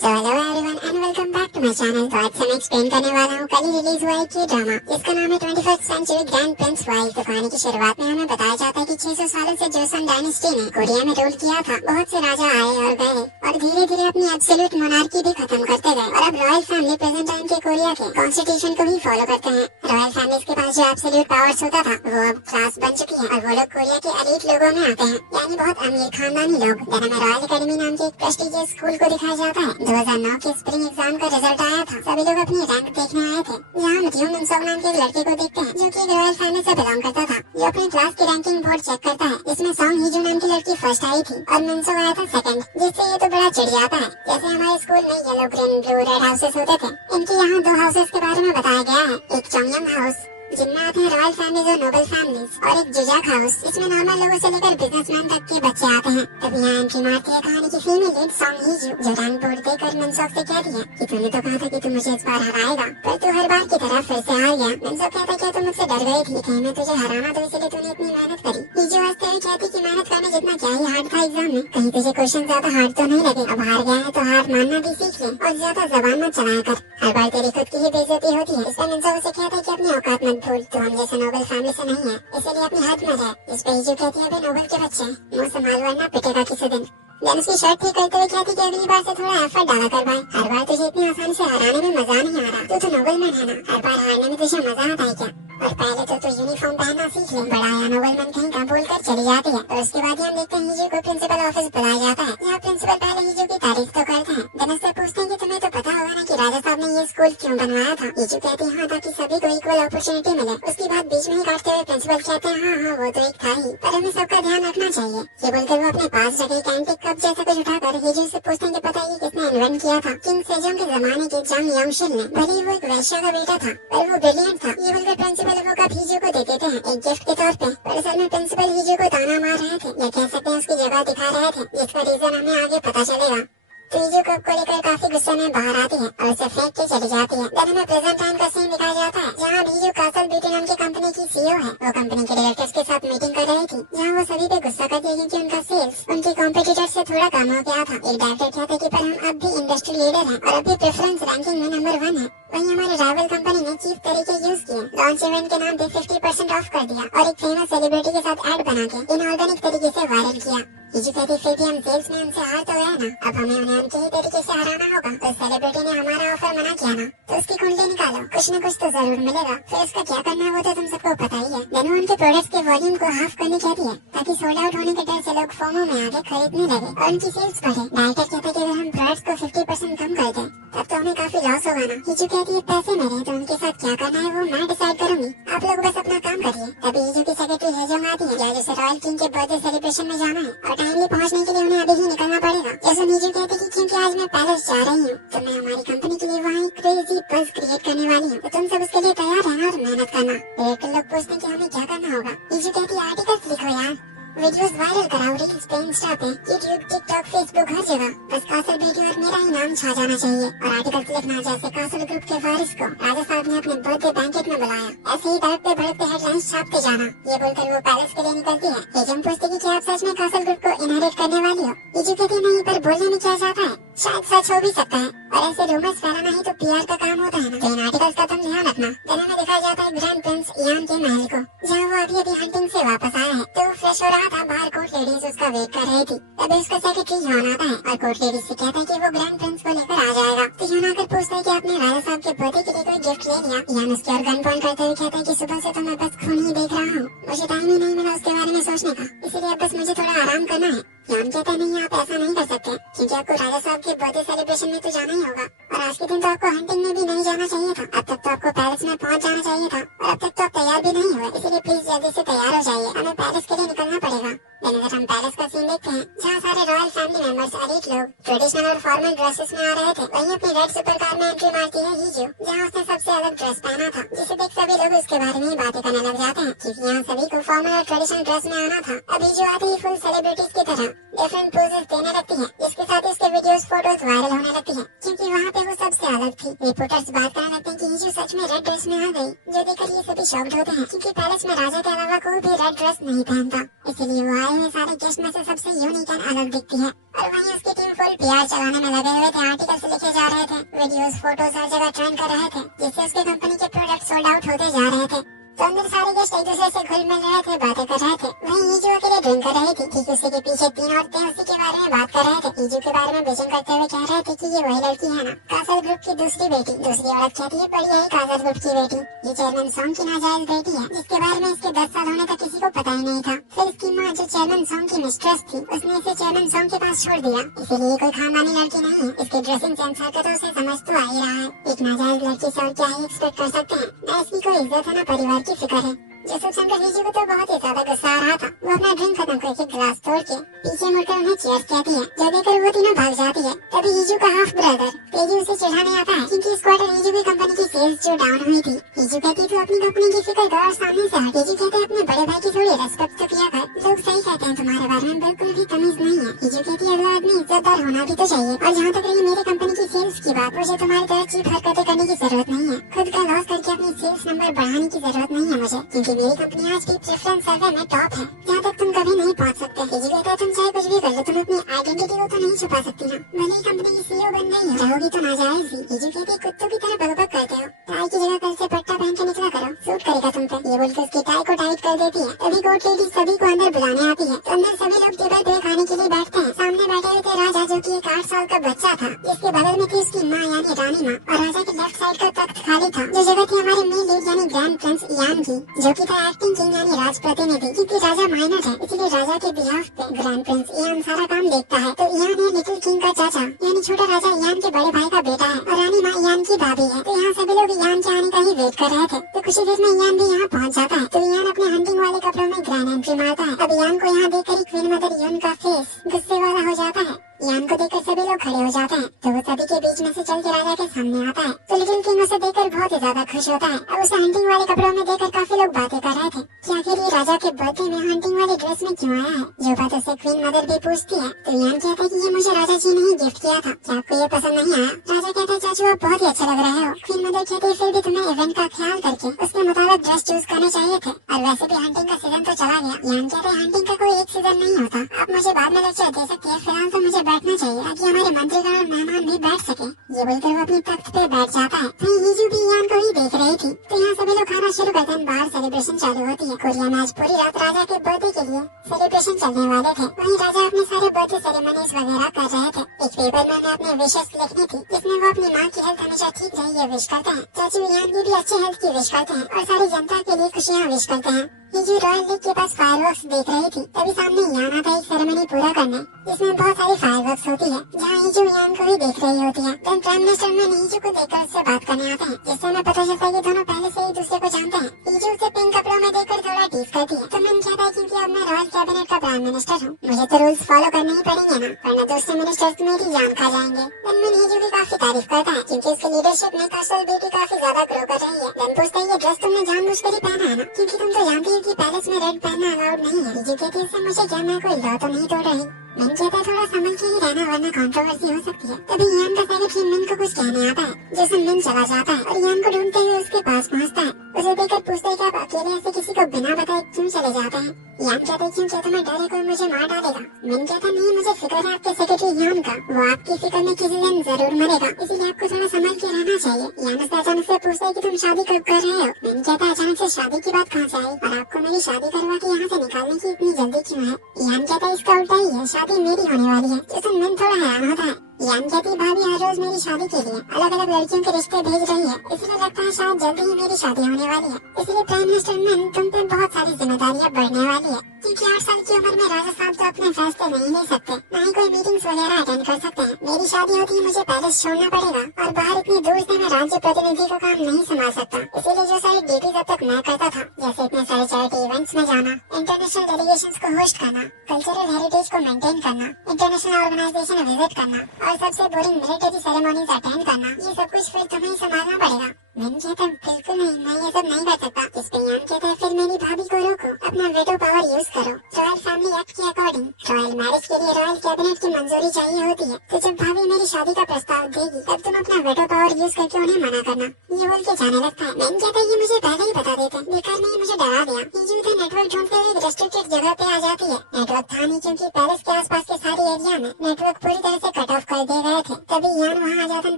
So hello everyone and welcome back to my channel। तो आज से मैं एक्सप्लेन करने वाला हूँ कल ही रिलीज हुआ एक ड्रामा जिसका नाम है 21st century grand Prince wild. तो कहानी की शुरुआत में हमें बताया जाता है कि 600 सालों से जोसेon डायनेस्टी ने कोरिया में रूल किया था। बहुत से राजा आए और गए और धीरे धीरे अपनी एब्सोल्यूट मोनार्की भी खत्म करते गए और अब रॉयल फैमिली प्रेजेंट टाइम के कोरिया के कॉन्स्टिट्यूशन को भी फॉलो करते हैं। रॉयल फैमिली के पास जो एब्सोल्यूट पावर्स होता था वो अब क्लास बन चुकी है और वो लोग कोरिया के एलीट लोगों में आते हैं, यानी बहुत अमीर खानदानी लोग। में रॉयल अकेडमी नाम के एक प्रेस्टिजियस स्कूल को दिखाया जाता है। 2009 के स्प्रिंग एग्जाम का रिजल्ट आया था। सभी लोग अपनी रैंक देखने आए थे। यहाँ मथियो मिनसोंग नाम के एक लड़के को देखते हैं जो कि एक रॉयल फैमिली से बिलोंग करता था। ये अपनी क्लास की रैंकिंग बोर्ड चेक करता है, जिसमें सॉन्ग हिजू नाम की लड़की फर्स्ट आई थी और मिनसोंग आया था सेकंड, जिससे ये तो बड़ा चिढ़ जाता है। जैसे हमारे स्कूल में yellow green blue red houses होते थे, इनके यहाँ 2 हाउसेस के बारे में बताया गया है। एक चोंगयंग हाउस जिनमें आते हैं रॉयल फैमिलीज और नोबल फैमिलीज, और एक जुजाक हाउस इसमें नॉर्मल लोगों से लेकर बिजनेसमैन तक के बच्चे आते हैं। तब यहाँ एंट्री मारती है कहानी की फीमेल लीड सॉन्ग हिजू, जो रैंक बोर्ड देकर मिनसोंग से कहती है कि तूने तो कहा था कि तू मुझे इस बार हराएगा, पर तू हर बार की तरह फिर से हार गया। मिनसोंग कहता है कि तू मुझसे डर गई थी कहीं मैं तुझे हराना, तो इसलिए तूने इतनी मेहनत करी। हिजू हंसते हुए कहती कि मेहनत करने जितना क्या ही हार्ड था एग्जाम में, कहीं तुझे क्वेश्चन ज्यादा हार्ड तो नहीं लगे। अब हार गया है तो हार मानना भी सीख ले और ज्यादा जबान मत चलाया कर, हर बार तेरी खुद की ही बेइज्जती होती है। इसलिए मिनसोंग उसे कहता है कि अपनी औकात मत भूल, तू हम जैसे नोबल फैमिली से नहीं है, इसलिए अपनी हद में रह। इस पे हिजू कहती है नोबल के बच्चे मुंह संभाल वरना पिटेगा किसी दिन। देन उसकी शर्ट ठीक करते हुए कहती कि अगली बार से थोड़ा एफर्ट डाला कर भाई, हर बार तुझे इतनी आसानी से हराने में मजा नहीं आ रहा। तू तो नोबलमैन है ना, हर बार हारने में तुझे मजा आता है क्या? और पहले तो तू यूनिफॉर्म पहनना सीख ले, बड़ा या नोबलमैन कहीं का बोल कर चली जाती है। और उसके बाद हम देखते हैं हिजू को प्रिंसिपल ऑफिस बुलाया जाता है। यहाँ प्रिंसिपल पहले हिजू की तारीफ तो करते हैं, देन उससे पूछते हैं कि तुम्हें तो पता होगा ना कि राजा साहब ने ये स्कूल क्यों बनवाया था। हिजू कहती है हाँ, ताकि सभी को इक्वल अपॉर्चुनिटी मिले। उसकी बात बीच में ही काटते हुए प्रिंसिपल कहते हैं हाँ वो तो एक था ही, पर हमें सबका ध्यान रखना चाहिए। ये बोलकर वो अपने पास रखे एक एंटीक कप जैसा कुछ उठाकर हिजू से पूछते हैं कि पता है किसने इन्वेंट किया था। किंग सेजोंग के जमाने के जंग यंगशिन ने। भले ही वो एक वैश्या का बेटा था पर वो ब्रिलियंट था। ये बोलकर प्रिंसिपल वो कप हिजू को दे देते हैं एक गिफ्ट के तौर पे। पर असल में प्रिंसिपल हिजू को ताना मार रहे थे, या कह सकते हैं उसकी जगह दिखा रहे थे, जिसका रीजन हमें आगे पता चलेगा। तो हिजू कप को लेकर काफी गुस्से में बाहर आती है और उसे फेंक के चली जाती है। देन हमें प्रेजेंट टाइम का सीन दिखाया जाता है, जहाँ हिजू कासल ब्यूटी नाम की कंपनी की सीईओ है। वो कंपनी के डायरेक्टर्स के साथ मीटिंग कर रही थी, जहाँ वो सभी पे गुस्सा करती है क्योंकि उनका सेल्स उनके कॉम्पिटिटर से थोड़ा कम हो गया था। एक डायरेक्टर कहता है कि पर हम अब भी इंडस्ट्री लीडर हैं और अब भी प्रेफरेंस रैंकिंग में नंबर 1 है। वहीं हमारे राइवल कंपनी ने चीप तरीके यूज किए, लॉन्च इवेंट के नाम पे 50% ऑफ कर दिया और एक फेमस सेलिब्रिटी के साथ ऐड बना के इनऑर्गेनिक तरीके से वायरल किया। हिजू कहती फिर भी हम सेल्स में उनसे हार तो गए ना, अब हमें उन्हें उनके ही तरीके से हराना होगा। तो सेलिब्रिटी ने हमारा ऑफर मना किया ना, तो उसकी कुंडली निकालो, कुछ न कुछ तो जरूर मिलेगा। फिर उसका क्या करना है वो तो तुम सबको पता ही है। देन वो उनके प्रोडक्ट्स के वॉल्यूम को हाफ करने कहती है, ताकि सोल्ड आउट होने के डर से लोग फोमो में आके खरीदने लगे और उनकी सेल्स बढ़े। डायरेक्टर कहता है कि अगर हम प्रोडक्ट्स को 50% कम कर दें तब तो हमें काफी लॉस होगा ना। हिजू कहती है पैसे मेरे, तो उनके साथ क्या करना है वो मैं डिसाइड करूंगी, आप लोग बस अपना काम करिए। तभी हिजू की सेक्रेटरी हेजोंग आती है, जैसे रॉयल किंग के बर्थडे सेलिब्रेशन में जाना है और टाइमली पहुंचने के लिए उन्हें अभी ही निकलना पड़ेगा। जैसे हिजू कहती है कि क्योंकि आज मैं पैलेस जा रही हूँ तो मैं हमारी कंपनी के लिए वहाँ क्रेजी बज़ क्रिएट करने वाली हूँ, तो तुम सब उसके लिए तैयार रहना और मेहनत करना। डायरेक्टर लोग पूछते हैं कि हमें क्या करना होगा। हिजू कहती है आर्टिकल्स लिखो यार, वीडियोस वायरल कराओ, रील्स पे, इंस्टा पे, यूट्यूब, टिकटॉक, फेसबुक, हर जगह बस कासल बेटी और मेरा ही नाम छा जाना चाहिए। और आर्टिकल्स लिखना जैसे कासल ग्रुप के वारिस को राजा साहब ने अपने बर्थडे बैंकेट में बुलाया, ऐसे ही तड़पते भड़कते हेडलाइंस छापते जाना। ये बोलकर वो पैलेस के लिए निकलती है। हेजोंग पूछती है कि क्या आप सच में कासल ग्रुप को इनहेरिट करने वाली हो। हिजू कहती है नहीं, पर बोलने में क्या जाता है, शायद सच हो भी सकता है और ऐसे रूमर्स फैलाना ही तो पीआर का काम होता है ना। तो इन आर्टिकल्स का तुम ध्यान रखना। देन हमें दिखाया जाता है ग्रैंड प्रिंस इयान के महल को, जहाँ वो अभी हंटिंग से वापस आया है। तो वो फ्रेश हो रहा था, बाहर कोर्ट लेडीज उसका वेट कर रही थी। तभी उसका सेक्रेटरी ह्योन आता है और कोर्ट लेडीज से कहता है कि वो ग्रैंड प्रिंस को लेकर आ जाएगा। तो ह्योन आकर पूछता है कि आपने राजा साहब के बर्थडे के लिए कोई गिफ्ट ले लिया। ह्योन उसकी ओर गन पॉइंट करते हुए कहता है कि सुबह से तो मैं बस खून ही देख रहा हूँ, मुझे टाइम ही नहीं मिला उसके बारे में सोचने का, इसलिए अब बस मुझे थोड़ा आराम करना है। ह्योन कहता है नहीं, आप ऐसा नहीं कर सकते क्योंकि आपको राजा साहब के बर्थडे सेलिब्रेशन में तो जाना ही होगा और आज के दिन तो आपको हंटिंग में भी नहीं जाना चाहिए था। अब तक तो आपको पैलेस में पहुंच जाना चाहिए था और अब तक तो आप तैयार भी नहीं हुए, इसलिए प्लीज जल्दी से तैयार हो जाइए, हमें पैलेस के लिए निकलना पड़ेगा। अगर हम पैलेस का सीन देखते हैं, जहाँ सारे रॉयल फैमिली मेंबर्स एलीट लोग ट्रेडिशनल और फॉर्मल ड्रेसेस में आ रहे थे, वहीं अपनी रेड सुपर कार में एंट्री मारती है हिजू, जहाँ उसने सबसे अलग ड्रेस पहना था, जिसे देख सभी लोग उसके बारे में ही बातें करने लग जाते हैं क्योंकि यहाँ सभी को फॉर्मल और ट्रेडिशनल ड्रेस में आना था। अब हिजू आते ही फुल सेलिब्रिटीज की तरह डिफरेंट पोजेस देने लगती है, जिसके साथ उसके वीडियोस फोटोज वायरल होने लगती है क्योंकि वहाँ पे पे वो सबसे अलग थी। रिपोर्टर्स बात करने लगते हैं कि हीजू सच में रेड ड्रेस में आ गई, जो देखकर ये सभी शॉक्ड होते हैं क्योंकि पैलेस में राजा के अलावा कोई भी रेड ड्रेस नहीं पहनता। इसीलिए वो आए हुए सारे गेस्ट में से सबसे यूनिक एंड अलग दिखती है। और वहीं उसकी टीम फुल पीआर चलाने में लगे हुए थे, आर्टिकल्स लिखे जा रहे थे, वीडियोस फोटोज हर जगह ट्रेंड कर रहे थे, जिससे उसके कंपनी के प्रोडक्ट सोल्ड आउट होते जा रहे थे। तो अंदर सारे गेस्ट एक दूसरे से घुल मिल रहे थे, बातें कर रहे थे। वहीं हीजू अकेले ड्रिंक कर रही थी। ठीक उसी के पीछे 3 औरतें उसी के बारे में बात कर रहे थे। हीजू के बारे में बेचैन करते हुए कह रहे थे कि ये वही लड़की है ना, कासल ग्रुप की दूसरी बेटी। दूसरी औरत कहती है पर यही कासल ग्रुप की बेटी, ये चेयरमैन सॉन्ग की नाजायज बेटी है, जिसके बारे में इसके 10 साल होने तक किसी को पता ही नहीं था। फिर इसकी माँ जो चेयरमैन सॉन्ग की मिस्ट्रेस थी, उसने इसे चेयरमैन सॉन्ग के पास छोड़ दिया। इसीलिए कोई खानदानी लड़की नहीं है। इसके ड्रेसिंग सेंस हरकतों से समझ तो आ ही रहा है। एक नाजायज लड़की से और क्या ही एक्सपेक्ट कर सकते हैं। न इसकी कोई इज्जत है, न परिवार की फिक्र है। ये सब सुनकर हीजू को तो बहुत ही ज्यादा गुस्सा आ रहा था। वो अपना ड्रिंक खत्म करके गिलास तोड़ के पीछे मुड़कर उन्हें चीयर्स कहती है, जो देखकर वो तीनों भाग जाती है। तभी हीजू का हाफ ब्रदर तेजी उसे चिढ़ाने आता है क्योंकि इस क्वार्टर हीजू की कंपनी की सेल्स जो डाउन हुई थी। हीजू कहती तू अपनी कंपनी की फिक्र कर और सामने से हट। हीजू कहते अपने बड़े भाई की थोड़ी रेस्पेक्ट तो किया कर, लोग सही कहते हैं तुम्हारे बारे में बिल्कुल भी तमीज नहीं है। हीजू कहती अगला आदमी इज्जतदार होना भी तो चाहिए। और जहाँ तक रही मेरे कंपनी की सेल्स की बात, मुझे तुम्हारी तरह चीप हरकतें करने की जरूरत नहीं है। खुद का लॉस करके अपनी सेल्स नंबर बढ़ाने की जरूरत नहीं है मुझे, क्योंकि मेरी कंपनी आज प्रेफरेंस सर्वे में टॉप है, जहाँ तक तुम कभी नहीं पहुँच सकते। हीजू कहता है तुम चाहे कुछ भी कर लो, तुम अपनी आइडेंटिटी को तो नहीं छुपा सकती ना। भले ही कंपनी की सीईओ बन गई हो, रहोगी तो नाजायज ही। हीजू कहती है कुत्तों की तरह बकबक करते हो, टाई की जगह कल से पट्टा पहन के निकला करो, सूट करेगा तुम पे। ये बोलकर उसकी टाई को टाइट कर देती है। तभी कोर्ट लेडी सभी को अंदर बुलाने आती है। तो अंदर सभी लोग टेबल पे खाने के लिए बैठते हैं। सामने बैठे हुए थे राजा, जो की एक 8 साल का बच्चा था, जिसके बगल में थी उसकी माँ यानी रानी माँ, और राजा के लेफ्ट साइड का तख्त खाली था, जो जगह थी हमारे मेन लीड यानी ग्रैंड प्रिंस इयान की, जो की था एक्टिंग किंग यानी राजप्रतिनिधि। क्योंकि राजा माइनर है, इसलिए राजा के बिहाफ पे ग्रैंड प्रिंस इयान सारा काम देखता है। तो इयान है लिटिल किंग का चाचा, यानी छोटा राजा इयान के बड़े भाई का बेटा है, और रानी माँ इयान की भाभी है। तो यहाँ सभी लोग इयान के आने का ही वेट कर रहे थे। तो कुछ ही देर में इयान भी यहाँ पहुँच जाता है। तो इयान अपने हंटिंग वाले कपड़ों में ग्रैंड एंट्री मारता है। अब इयान को यहाँ देखकर क्वीन मदर यून का फेस गुस्से वाला हो जाता है। इयान को देखकर सभी लोग खड़े हो जाते हैं। तो वो सभी के बीच में से चल के राजा के सामने आता है। तो लिटिल किंग उसे देखकर बहुत ही ज्यादा खुश होता है। अब उसे हंटिंग वाले कपड़ों में देखकर काफी लोग बातें कर रहे थे कि आखिर ये राजा के बर्थडे में हंटिंग वाले ड्रेस में क्यों आया है, जो बात उसे क्वीन मदर भी पूछती है। तो इयान कहता है कि ये मुझे राजा जी ने ही गिफ्ट किया था, क्या आपको ये पसंद नहीं आया? राजा कहता है चाचू आप बहुत ही अच्छे लग रहे हो। क्वीन मदर कहती है फिर भी तुम्हें इवेंट का ख्याल करके उसके मुताबिक ड्रेस चूज करने चाहिए थे, और वैसे भी हंटिंग का सीजन तो चला गया। इयान कहता है हंटिंग का कोई एक सीजन नहीं होता, आप मुझे बाद में लेक्चर दे सकती है, फिलहाल तो मुझे बैठना चाहिए ताकि हमारे मंत्रीगण और मेहमान भी बैठ सके। ये बोलकर वो अपने तख्त पे बैठ जाता है। वहीं हीजू भी इयान को ही देख रही थी। तो यहाँ सभी लोग खाना शुरू करते हैं। बाहर सेलिब्रेशन चालू होती है। कोरिया में आज पूरी रात राजा के बर्थडे के लिए सेलिब्रेशन चलने वाले थे। वहीं राजा अपने सारे बर्थडे सेरेमनीज वगैरह कर रहे थे। एक पेपर में उन्हें अपने विशेस लिखनी थी, जिसमें वो अपनी माँ की हेल्थ हमेशा ठीक रहे ये विश करते हैं। चाचू इयान की भी अच्छी हेल्थ की विश करते हैं और सारी जनता के लिए खुशियाँ विश करते हैं। हीजू रॉयल लेक के पास फायरवर्क्स देख रही थी। तभी सामने इयान आता है एक सेरेमनी पूरा करने, जिसमें बहुत सारी फायरवर्क्स होती है, जहाँ हीजू इयान को ही देख रही होती है। तो प्राइम मिनिस्टर में हीजू को देखकर उससे बात करने आते हैं, जिससे हमें पता चलता है कि दोनों पहले से एक दूसरे को जानते हैं। हीजू उसे पिंक कपड़ों में देखकर थोड़ा टीज करती है। तो मन कहता है क्योंकि अब मैं रॉयल कैबिनेट का प्राइम मिनिस्टर हूँ, मुझे तो रूल्स फॉलो करने ही पड़ेंगे ना, वरना दूसरे मिनिस्टर्स मेरी जान खा जाएंगे। मन हीजू की काफी तारीफ करता है क्योंकि उसकी लीडरशिप में कासल बेटी काफी ज्यादा ग्रो कर रही है। मन पूछता है ये ड्रेस तुमने जानबूझकर ही पहना है ना, क्योंकि तुम तो जानती हो कि पैलेस में रेड पहनना अलाउड नहीं है। हीजू कहती है इससे मुझे क्या, मैं कोई लॉ तो नहीं तोड़ रही। मन कहता है थोड़ा संभल के ही रहना वरना कंट्रोवर्सी हो सकती है। तभी इयान का सेक्रेटरी मिन को कुछ कहने आता है, जिससे मिन चला जाता है और इयान को ढूंढते हुए उसके पास पहुंचता है। उसे देखकर पूछता है कि आप अकेले ऐसे किसी को बिना बताए क्यों चले जाते हैं? इयान कहता है क्योंकि तुम्हें डर है कोई मुझे मार डालेगा। मिन कहता नहीं, मुझे फिक्र है आपके सेक्रेटरी इयान का, वो आपकी फिक्र में किसी दिन जरूर मरेगा, इसीलिए आपको थोड़ा संभल के रहना चाहिए। इयान उससे अचानक से पूछता है कि तुम शादी कब कर रहे हो? मिन कहता है अचानक से शादी की बात कहाँ से आई और आपको मेरी शादी करवा के यहाँ से निकालने की इतनी जल्दी क्यों है? इयान कहता है इसका उल्टा ही है, शादी मेरी होने वाली है, जिससे मिन थोड़ा हैरान होता है। इयान कहती भाभी हर रोज मेरी शादी के लिए अलग अलग लड़कियों के रिश्ते भेज रही है, इसलिए लगता है शायद जल्दी ही मेरी शादी होने वाली है, इसलिए प्राइम मिनिस्टर मिन तुम पे बहुत सारी जिम्मेदारियाँ बढ़ने वाली है, क्योंकि 8 साल की उम्र में राजा साहब तो अपने फैसले नहीं ले सकते, न ही कोई मीटिंग्स वगैरह अटेंड कर सकते हैं। मेरी शादी होती है मुझे पैलेस छोड़ना पड़ेगा और बाहर इतनी दूर से मैं राज्य प्रतिनिधि का काम नहीं संभाल सकता, इसीलिए जो सारी ड्यूटीज अब तक मैं करता था, जैसे इतने सारे चैरिटी इवेंट्स में जाना, इंटरनेशनल डेलीगेशंस को होस्ट करना, कल्चरल हेरिटेज को मेंटेन करना, इंटरनेशनल ऑर्गेनाइजेशन विजिट करना और सबसे बोरिंग मिलिट्री सेरेमोनीज अटेंड करना, ये सब कुछ फिर तुम्हें संभालना पड़ेगा। मैन कहता है बिल्कुल नहीं, मैं ये सब नहीं कर सकता। इस पे यान कहता है फिर मेरी भाभी को रोको, अपना वेटो पावर यूज करो। रॉयल फैमिली एक्ट के अकॉर्डिंग रॉयल मैरिज के लिए रॉयल कैबिनेट की मंजूरी चाहिए होती है, तो जब भाभी मेरी शादी का प्रस्ताव देगी तब तुम अपना वेटो पावर यूज करके उन्हें मना करना। ये बोल के जाने लगता है। मैन कहता है ये मुझे पहले ही बता देते, बेकार में मुझे डरा दिया। हीजू उधर नेटवर्क ढूंढते हुए एक रेस्ट्रिक्टेड जगह पे आ जाती है। नेटवर्क था नहीं क्योंकि पैलेस के आसपास के सारे एरिया में नेटवर्क पूरी तरह से कट ऑफ कर दिए गए थे। तभी यान वहाँ आ जाता है,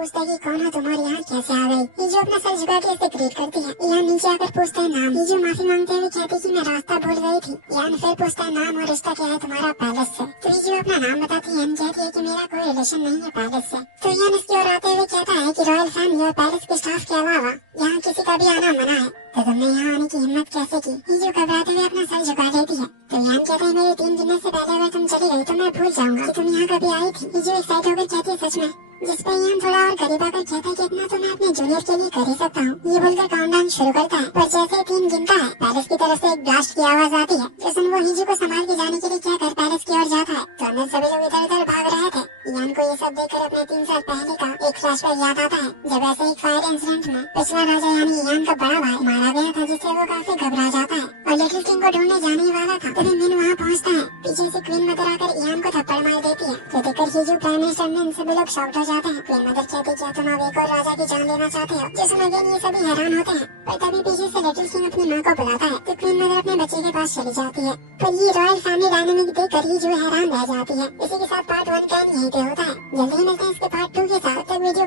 पूछता है कि कौन हो तुम और यहाँ कैसे आ गई। हीजू अपना सर झुका के इसे ग्रीट करती है। यान नीचे आकर पूछता है नाम। हीजू माफी मांगते हुए कहती कि मैं रास्ता भूल गई थी। यान फिर पूछता है नाम और रिश्ता क्या है तुम्हारा पैलेस से। तो हीजू अपना नाम बताती है। यान कहती है कि मेरा कोई रिलेशन नहीं है पैलेस से। तो यान इसकी ओर आते हुए कहता है कि रॉयल फैमिली और पैलेस के स्टाफ के अलावा यहाँ किसी का भी आना मना है, तो तुमने यहाँ आने की हिम्मत कैसे की। हीजू घबराते हुए अपना सर झुका देती है। तो यान कहता है मेरे 3 गिनने से पहले अगर तुम चली गई तो मैं भूल जाऊंगा कि तुम यहाँ कभी आई थी। हीजू एक्साइट होकर कहती है सच में, जिस पर यान थोड़ा और करीब आकर कहता है कि इतना तो मैं अपने जूनियर के लिए कर ही सकता हूँ। ये बोलकर काउंटडाउन शुरू करता है, पर जैसे 3 गिनता है पैलेस की तरफ से एक ब्लास्ट की आवाज आती है। जैसन वो हीजू को संभाल के जाने के लिए क्या कर पैलेस की ओर जाता है तो अंदर सभी लोग इधर उधर भाग रहे थे। यान को ये सब देखकर अपने 3 साल पहले का एक फ्लैशबैक याद आता है, जब ऐसे एक फायर इंसिडेंट में पिछला राजा यानी यान का बड़ा भाई मारा गया था, जिससे वो काफी घबरा जाता है और लिटिल किंग को ढूंढने जाने ही वाला था। तभी मिन वहाँ पहुँचता है। पीछे से क्वीन मदर आकर यान को थप्पड़ मार देती है, जो देखकर हीजू प्राइम मिनिस्टर में सभी लोग शॉक्ड हो जाते हैं। क्वीन मदर कहती क्या तुम अब एक और राजा की जान लेना चाहते हो। जिसमें अगेन ये सभी हैरान होते हैं, पर तभी पीछे से लिटिल किंग अपनी माँ को बुलाता है, तो क्वीन मदर अपने बच्चे के पास चली जाती है। पर ये रॉयल फैमिली डायनामिक देखकर हीजू हैरान रह जाती है। इसी के साथ पार्ट 1 का यहीं पे होता है। जल्दी ही मिलते हैं इसके पार्ट 2 के साथ। तब वीडियो